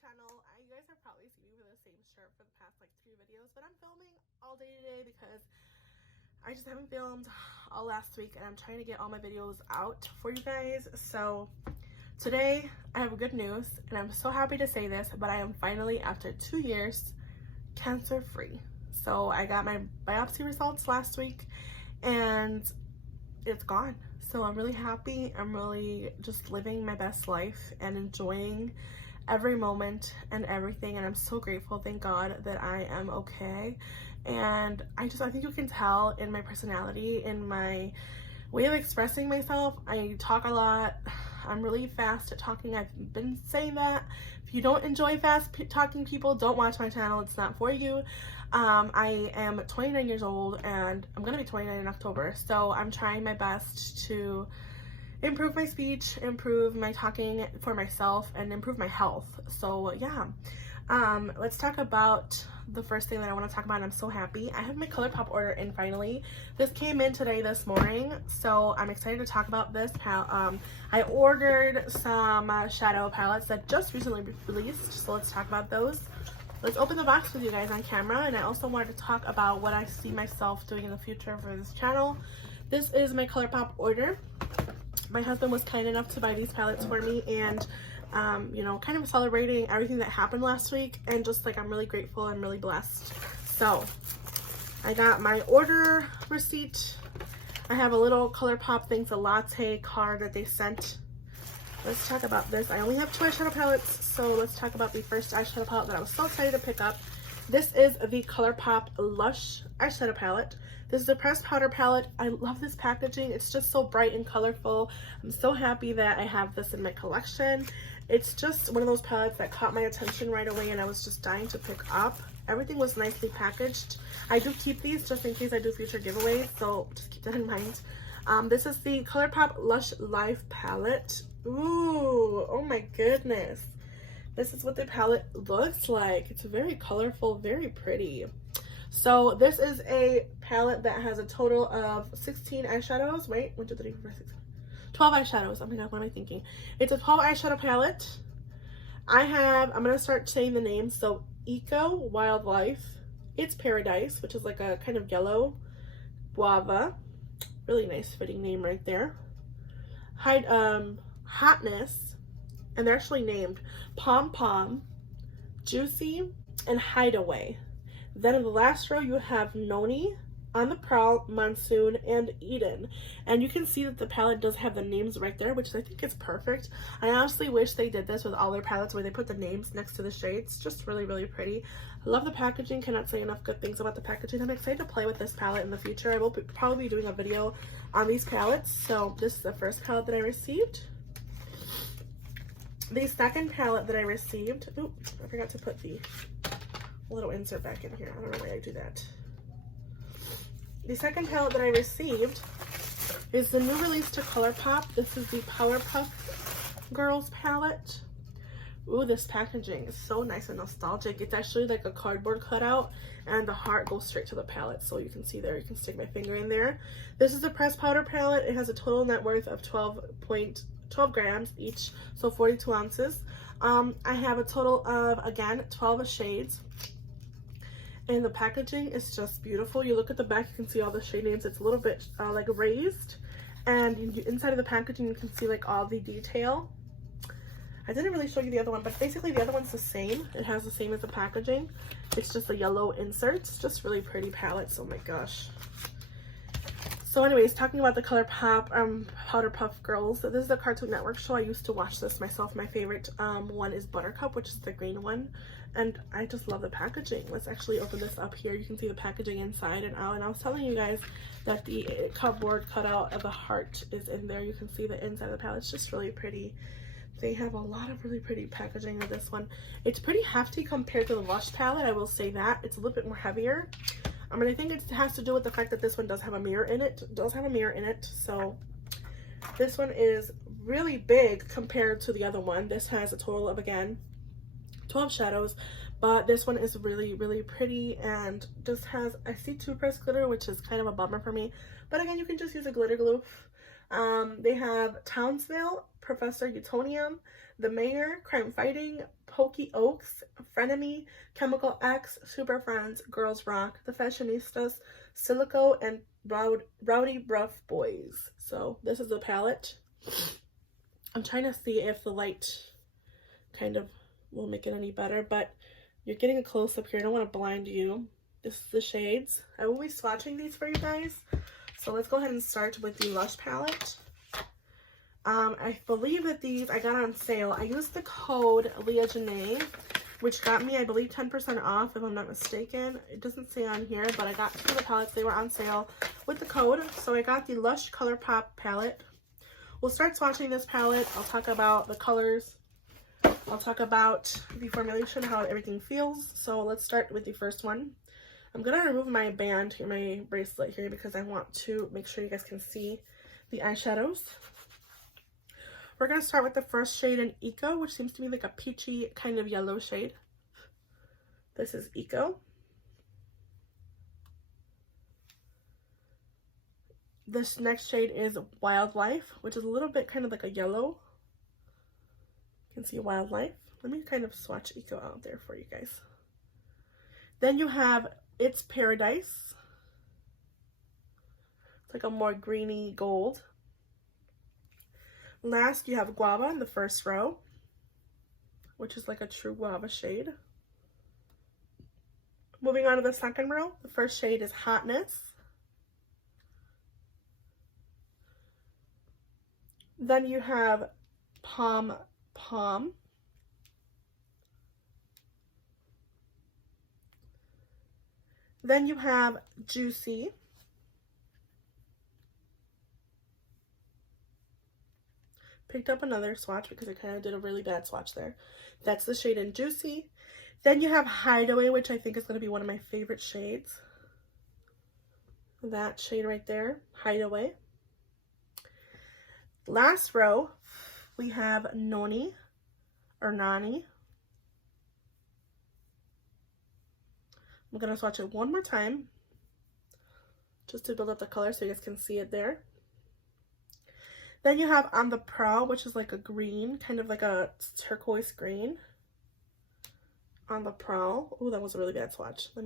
channel. You guys have probably seen me with the same shirt for the past like 3 videos, but I'm filming all day today because I just haven't filmed all last week and I'm trying to get all my videos out for you guys. So today I have good news, and I'm so happy to say this, but I am finally, after 2 years, cancer free. So I got my biopsy results last week and it's gone. So I'm really happy. I'm really just living my best life and enjoying every moment and everything, and I'm so grateful, thank God, that I am okay. And I think you can tell in my personality, in my way of expressing myself. I talk a lot. I'm really fast at talking. I've been saying that. If you don't enjoy fast talking people, don't watch my channel. It's not for you. I am 29 years old and I'm gonna be 29 in October, so I'm trying my best to improve my speech, improve my talking for myself, and improve my health. So yeah, let's talk about the first thing that I want to talk about. I'm so happy. I have my Colourpop order in finally. This came in today, this morning, so I'm excited to talk about this. I ordered some shadow palettes that just recently released, so let's talk about those. Let's open the box with you guys on camera, and I also wanted to talk about what I see myself doing in the future for this channel. This is my Colourpop order. My husband was kind enough to buy these palettes for me, and you know, kind of celebrating everything that happened last week, and just like I'm really grateful and really blessed. So I got my order receipt. I have a little Colourpop Thanks a Latte card that they sent. Let's talk about this. I only have 2 eyeshadow palettes, so let's talk about the first eyeshadow palette that I was so excited to pick up. This is the Colourpop Lush eyeshadow palette. This is a pressed powder palette. I love this packaging. It's just so bright and colorful. I'm so happy that I have this in my collection. It's just one of those palettes that caught my attention right away, and I was just dying to pick up. Everything was nicely packaged. I do keep these just in case I do future giveaways, so just keep that in mind. This is the Colourpop Lush Life palette. Ooh, oh my goodness. This is what the palette looks like. It's very colorful, very pretty. So this is a palette that has a total of 16 eyeshadows. Wait, 1, 2, 3, 4, 5, 6, 12 eyeshadows. Oh my god, what am I thinking? It's a 12 eyeshadow palette. I'm gonna start saying the names. So Eco Wildlife, It's Paradise, which is like a kind of yellow guava. Really nice fitting name right there. Hotness, and they're actually named Pom Pom, Juicy, and Hideaway. Then in the last row you have Noni, On the Prowl, Monsoon, and Eden. And you can see that the palette does have the names right there, which I think is perfect. I honestly wish they did this with all their palettes, where they put the names next to the shades. Just really, really pretty. I love the packaging. Cannot say enough good things about the packaging. I'm excited to play with this palette in the future. I will probably be doing a video on these palettes. So this is the first palette that I received. The second palette that I received, ooh, I forgot to put the little insert back in here. I don't know why I do that. The second palette that I received is the new release to Colourpop. This is the Powerpuff Girls palette. Ooh, this packaging is so nice and nostalgic. It's actually like a cardboard cutout, and the heart goes straight to the palette. So you can see there, you can stick my finger in there. This is a pressed powder palette. It has a total net worth of 12 grams each, so 42 ounces. I have a total of, again, 12 shades. And the packaging is just beautiful. You look at the back, you can see all the shade names. It's a little bit like raised, and inside of the packaging you can see like all the detail. I didn't really show you the other one, but basically the other one's the same. It has the same as the packaging. It's just a yellow inserts. Just really pretty palettes. Oh my gosh. So anyways, talking about the Colourpop Powerpuff Girls. This is a Cartoon Network show. I used to watch this myself. My favorite one is Buttercup, which is the green one. And I just love the packaging. Let's actually open this up here. You can see the packaging inside and out. And I was telling you guys that the cardboard cutout of the heart is in there. You can see the inside of the palette. It's just really pretty. They have a lot of really pretty packaging with this one. It's pretty hefty compared to the Lush palette, I will say that. It's a little bit more heavier. And I think it has to do with the fact that this one does have a mirror in it. So this one is really big compared to the other one. This has a total of, again, 12 shadows, but this one is really, really pretty, and just has, I see 2 pressed glitter, which is kind of a bummer for me. But again, you can just use a glitter glue. They have Townsville, Professor Utonium, The Mayor, Crime Fighting, Pokey Oaks, Frenemy, Chemical X, Super Friends, Girls Rock, The Fashionistas, Silico, and Rowdy Rough Boys. So this is the palette. I'm trying to see if the light kind of will make it any better, but you're getting a close-up here. I don't want to blind you. This is the shades. I will be swatching these for you guys. So let's go ahead and start with the Lush palette. I believe that these I got on sale. I used the code Leah Janae, which got me, I believe, 10% off if I'm not mistaken. It doesn't say on here, but I got two of the palettes. They were on sale with the code. So I got the Lush Colourpop palette. We'll start swatching this palette. I'll talk about the colors. I'll talk about the formulation, how everything feels. So let's start with the first one. I'm going to remove my band here, my bracelet here, because I want to make sure you guys can see the eyeshadows. We're going to start with the first shade in Eco, which seems to be like a peachy kind of yellow shade. This is Eco. This next shade is Wildlife, which is a little bit kind of like a yellow. You can see Wildlife. Let me kind of swatch Eco out there for you guys. Then you have It's Paradise. It's like a more greeny gold. Last, you have Guava in the first row, which is like a true guava shade. Moving on to the second row, the first shade is Hotness. Then you have Pom Pom. Then you have Juicy. Picked up another swatch because I kind of did a really bad swatch there. That's the shade in Juicy. Then you have Hideaway, which I think is going to be one of my favorite shades. That shade right there, Hideaway. Last row, we have Noni, or Nani. I'm going to swatch it one more time, just to build up the color so you guys can see it there. Then you have On the Prowl, which is like a green, kind of like a turquoise green. On the Prowl. Oh, that was a really bad swatch. On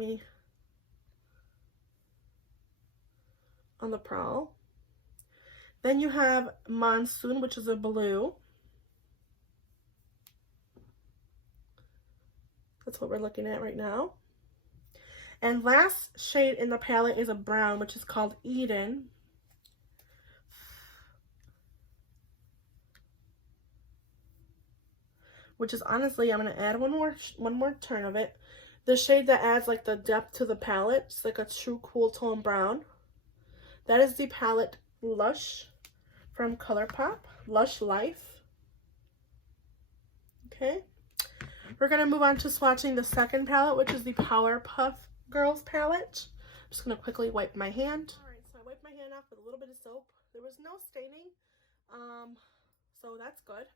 the Prowl. Then you have Monsoon, which is a blue. That's what we're looking at right now. And last shade in the palette is a brown, which is called Eden. Which is honestly, I'm going to add one more turn of it. The shade that adds like the depth to the palette. It's like a true cool tone brown. That is the palette Lush from Colourpop. Lush Life. Okay. We're going to move on to swatching the second palette, which is the Powerpuff Girls palette. I'm just going to quickly wipe my hand. Alright, so I wiped my hand off with a little bit of soap. There was no staining. So that's good.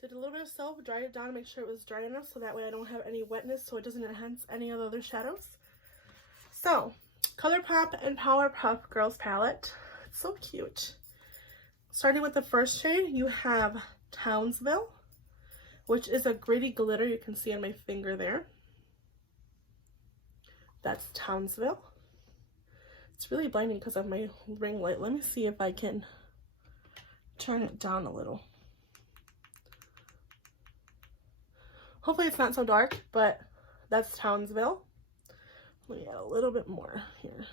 Did a little bit of soap, dried it down, make sure it was dry enough so that way I don't have any wetness so it doesn't enhance any of the other shadows. So, Colourpop and Powerpuff Girls palette. It's so cute. Starting with the first shade, you have Townsville, which is a gritty glitter. You can see on my finger there. That's Townsville. It's really blinding because of my ring light. Let me see if I can turn it down a little. Hopefully it's not so dark, but that's Townsville. Let me add a little bit more here.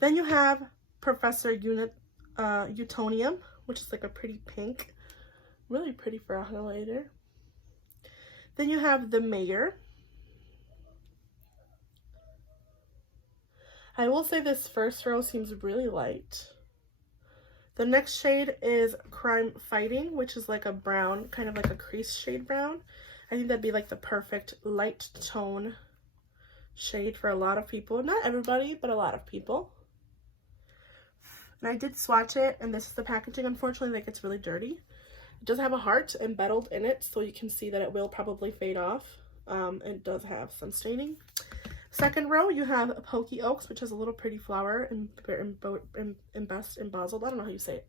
Then you have Professor Utonium, which is like a pretty pink. Really pretty for a highlighter. Then you have The Mayor. I will say this first row seems really light. The next shade is Crime Fighting, which is like a brown, kind of like a crease shade brown. I think that'd be like the perfect light tone shade for a lot of people. Not everybody, but a lot of people. And I did swatch it, and this is the packaging. Unfortunately, like, it's really dirty. It does have a heart embedded in it, so you can see that it will probably fade off. It does have some staining. Second row, you have Pokey Oaks, which is a little pretty flower embossed, embozzled. I don't know how you say it.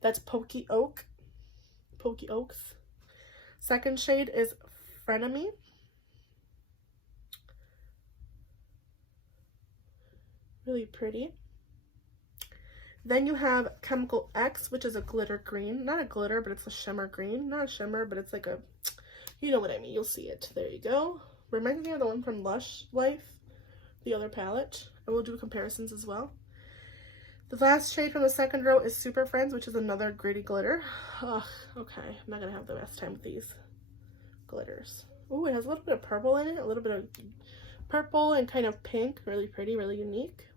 That's Pokey Oak. Pokey Oaks. Second shade is Frenemy. Really pretty. Then you have Chemical X, which is a glitter green. Not a glitter, but it's a shimmer green. Not a shimmer, but it's like a, you know what I mean. You'll see it. There you go. Reminds me of the one from Lush Life, the other palette. I will do comparisons as well. The last shade from the second row is Super Friends, which is another gritty glitter. Ugh, okay. I'm not going to have the best time with these glitters. Ooh, it has a little bit of purple in it. A little bit of purple and kind of pink. Really pretty, really unique.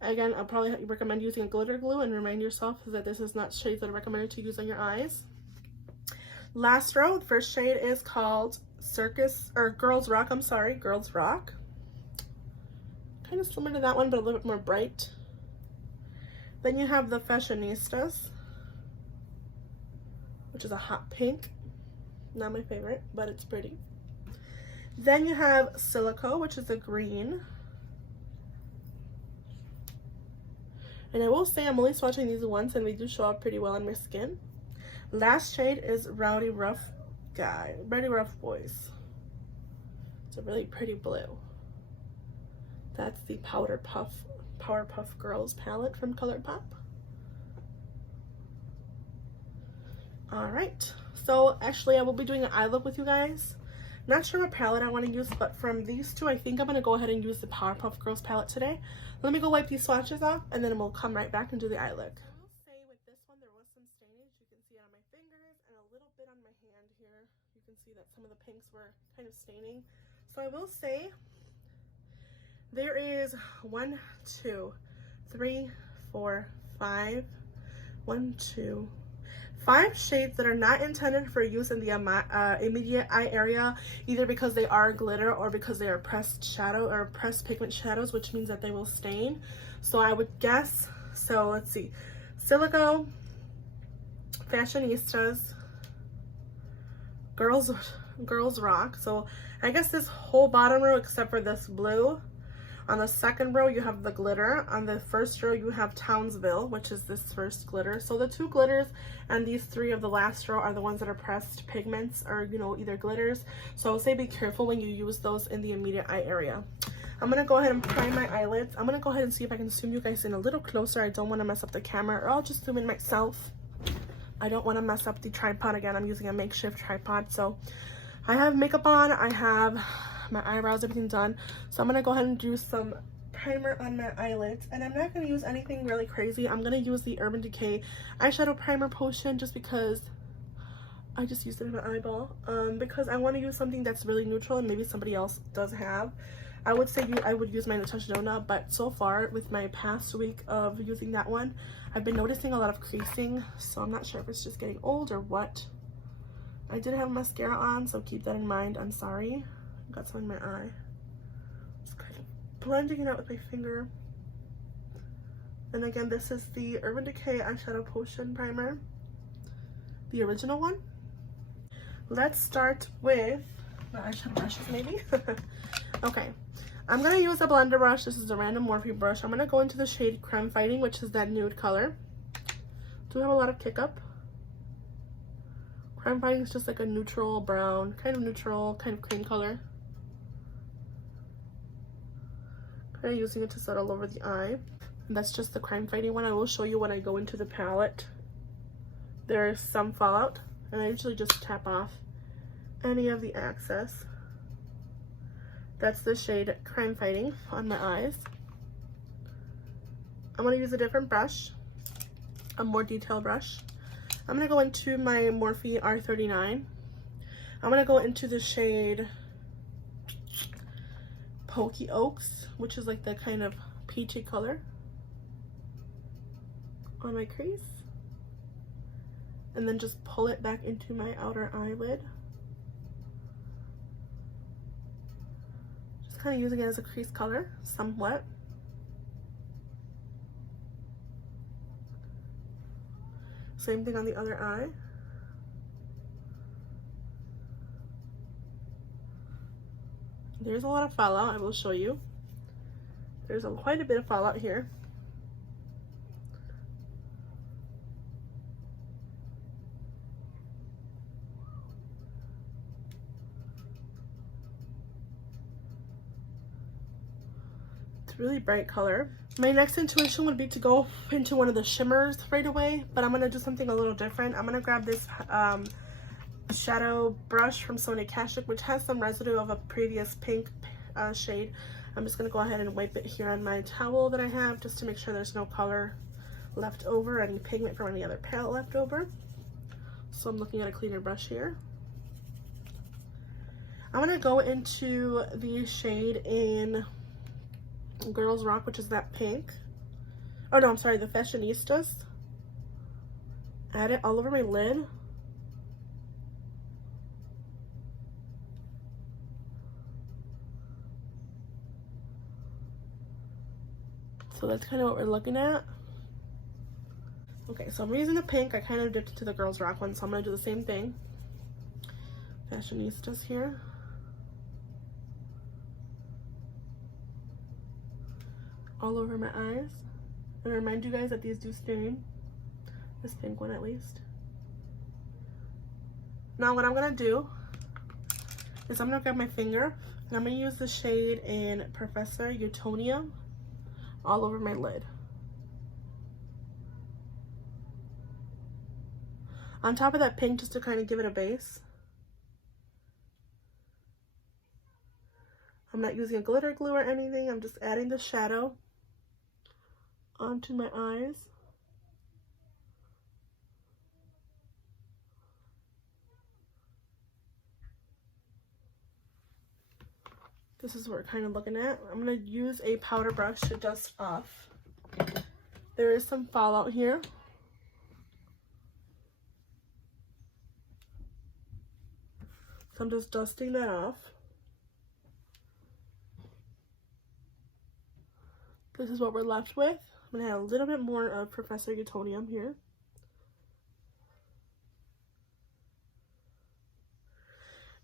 Again, I'll probably recommend using a glitter glue and remind yourself that this is not shades that are recommended to use on your eyes. Last row, the first shade is called Girls Rock, Girls Rock. Kind of similar to that one, but a little bit more bright. Then you have the Fashionistas, which is a hot pink. Not my favorite, but it's pretty. Then you have Silico, which is a green. And I will say I'm only swatching these once and they do show up pretty well on my skin. Last shade is Rowdy Rough Boys. It's a really pretty blue. That's the Powerpuff Girls palette from Colourpop. Alright, so actually I will be doing an eye look with you guys. Not sure what palette I want to use, but from these two, I think I'm going to go ahead and use the Powerpuff Girls palette today. Let me go wipe these swatches off, and then we'll come right back and do the eye look. I will say with this one, there was some stainage. You can see it on my fingers and a little bit on my hand here. You can see that some of the pinks were kind of staining. So I will say there is 1, 2, 3, 4, 5, 1, 2, 5 shades that are not intended for use in the immediate eye area, either because they are glitter or because they are pressed shadow or pressed pigment shadows, which means that they will stain. So I would guess, so let's see, Silico, Fashionistas, Girls Rock. So I guess this whole bottom row except for this blue. On the second row, you have the glitter. On the first row, you have Townsville, which is this first glitter. So the 2 glitters and these 3 of the last row are the ones that are pressed pigments or, you know, either glitters. So I would say be careful when you use those in the immediate eye area. I'm going to go ahead and prime my eyelids. I'm going to go ahead and see if I can zoom you guys in a little closer. I don't want to mess up the camera, or I'll just zoom in myself. I don't want to mess up the tripod again. I'm using a makeshift tripod. So I have makeup on. I have my eyebrows, everything done. So I'm gonna go ahead and do some primer on my eyelids, and I'm not gonna use anything really crazy. I'm gonna use the Urban Decay eyeshadow primer potion just because I just used it in my eyeball, because I want to use something that's really neutral and maybe somebody else does have. I would say I would use my Natasha Denona, but so far with my past week of using that one, I've been noticing a lot of creasing, so I'm not sure if it's just getting old or what. I did have mascara on, so keep that in mind. I'm sorry. Got some in my eye. Just kind of blending it out with my finger. And again, this is the Urban Decay eyeshadow potion primer, the original one. Let's start with the eyeshadow brushes, maybe. Okay, I'm gonna use a blender brush. This is a random Morphe brush. I'm gonna go into the shade Creme Fighting, which is that nude color. Do have a lot of kick up. Creme Fighting is just like a neutral brown, kind of neutral, kind of cream color. Kind of using it to set all over the eye. And that's just the Crime Fighting one. I will show you when I go into the palette. There is some fallout, and I usually just tap off any of the excess. That's the shade Crime Fighting on my eyes. I'm going to use a different brush, a more detailed brush. I'm going to go into my Morphe R39. I'm going to go into the shade Pokey Oaks, which is like the kind of peachy color on my crease, and then just pull it back into my outer eyelid. Just kind of using it as a crease color, somewhat. Same thing on the other eye. There's a lot of fallout, I will show you. There's quite a bit of fallout here. It's a really bright color. My next intuition would be to go into one of the shimmers right away, but I'm going to do something a little different. I'm going to grab this shadow brush from Sonia Kashuk, which has some residue of a previous pink shade. I'm just going to go ahead and wipe it here on my towel that I have, just to make sure there's no color left over, any pigment from any other palette left over. So I'm looking at a cleaner brush here. I'm going to go into the shade in Girls Rock, which is that pink. Oh no, I'm sorry, the Fashionistas. Add it all over my lid. So that's kind of what we're looking at. Okay, so I'm using the pink. I kind of dipped into the Girls Rock one, so I'm going to do the same thing. Fashionistas here. All over my eyes. And I remind you guys that these do stain. This pink one at least. Now what I'm going to do is I'm going to grab my finger and I'm going to use the shade in Professor Utonium all over my lid. On top of that pink, just to kind of give it a base. I'm not using a glitter glue or anything. I'm just adding the shadow onto my eyes. This is what we're kind of looking at. I'm going to use a powder brush to dust off. There is some fallout here. So I'm just dusting that off. This is what we're left with. I'm going to add a little bit more of Professor Utonium here.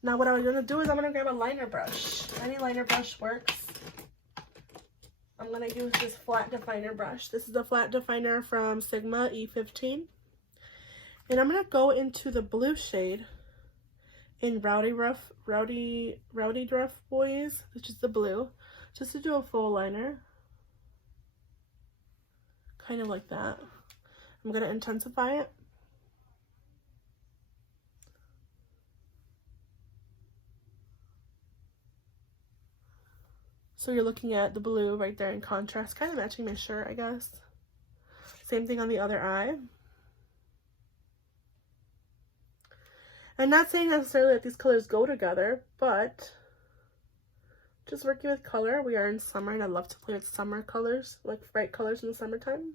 Now what I'm going to do is I'm going to grab a liner brush. Any liner brush works. I'm going to use this flat definer brush. This is a flat definer from Sigma E15. And I'm going to go into the blue shade in Rowdy Rough Boys, which is the blue, just to do a full liner. Kind of like that. I'm going to intensify it. So you're looking at the blue right there in contrast, kind of matching my shirt, I guess. Same thing on the other eye. I'm not saying necessarily that these colors go together, but just working with color. We are in summer and I love to play with summer colors, like bright colors in the summertime.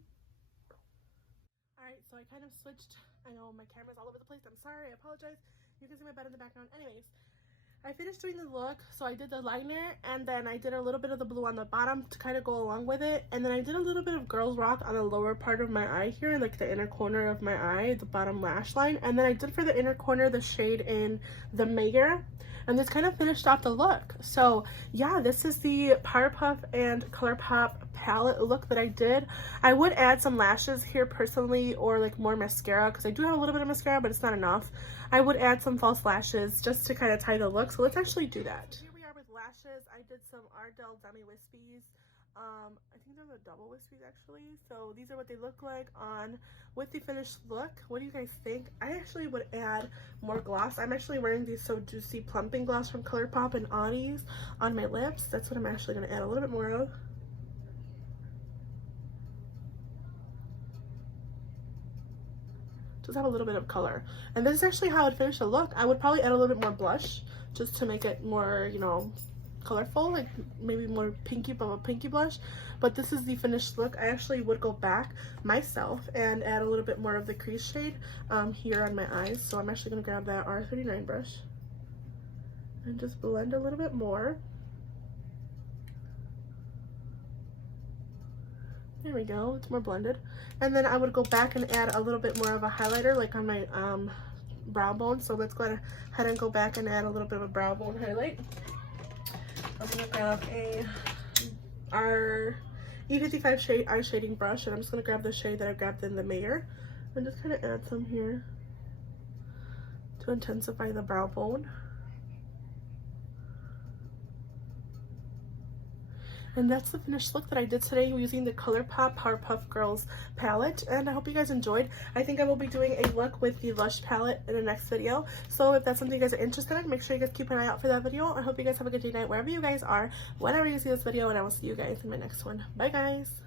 Alright, so I kind of switched. I know my camera's all over the place. I'm sorry, I apologize. You can see my bed in the background. Anyways, I finished doing the look, so I did the liner, and then I did a little bit of the blue on the bottom to kind of go along with it, and then I did a little bit of Girls Rock on the lower part of my eye here, like the inner corner of my eye, the bottom lash line, and then I did for the inner corner the shade in the Mayor, and this kind of finished off the look. So yeah, this is the Powerpuff and Colourpop palette look that I did. I would add some lashes here personally, or like more mascara, because I do have a little bit of mascara, but it's not enough. I would add some false lashes just to kind of tie the look, so let's actually do that. Here we are with lashes. I did some Ardell Demi Wispies. I think they're the double wispies actually. So these are what they look like on with the finished look. What do you guys think? I actually would add more gloss. I'm actually wearing these So Juicy Plumping Gloss from Colourpop and Audie's on my lips. That's what I'm actually going to add a little bit more of. Just have a little bit of color. And this is actually how I would finish the look. I would probably add a little bit more blush just to make it more, you know, colorful, like maybe more pinky, but a pinky blush. But this is the finished look. I actually would go back myself and add a little bit more of the crease shade here on my eyes. So I'm actually going to grab that R39 brush and just blend a little bit more. There we go, it's more blended. And then I would go back and add a little bit more of a highlighter, like on my brow bone. So let's go ahead and go back and add a little bit of a brow bone highlight. I'm gonna grab a E55 shade eye shading brush, and I'm just gonna grab the shade that I grabbed in the Mayor and just kind of add some here to intensify the brow bone. And that's the finished look that I did today using the Colourpop Powerpuff Girls palette. And I hope you guys enjoyed. I think I will be doing a look with the Lush palette in the next video. So if that's something you guys are interested in, make sure you guys keep an eye out for that video. I hope you guys have a good day, night, wherever you guys are, whenever you see this video, and I will see you guys in my next one. Bye, guys.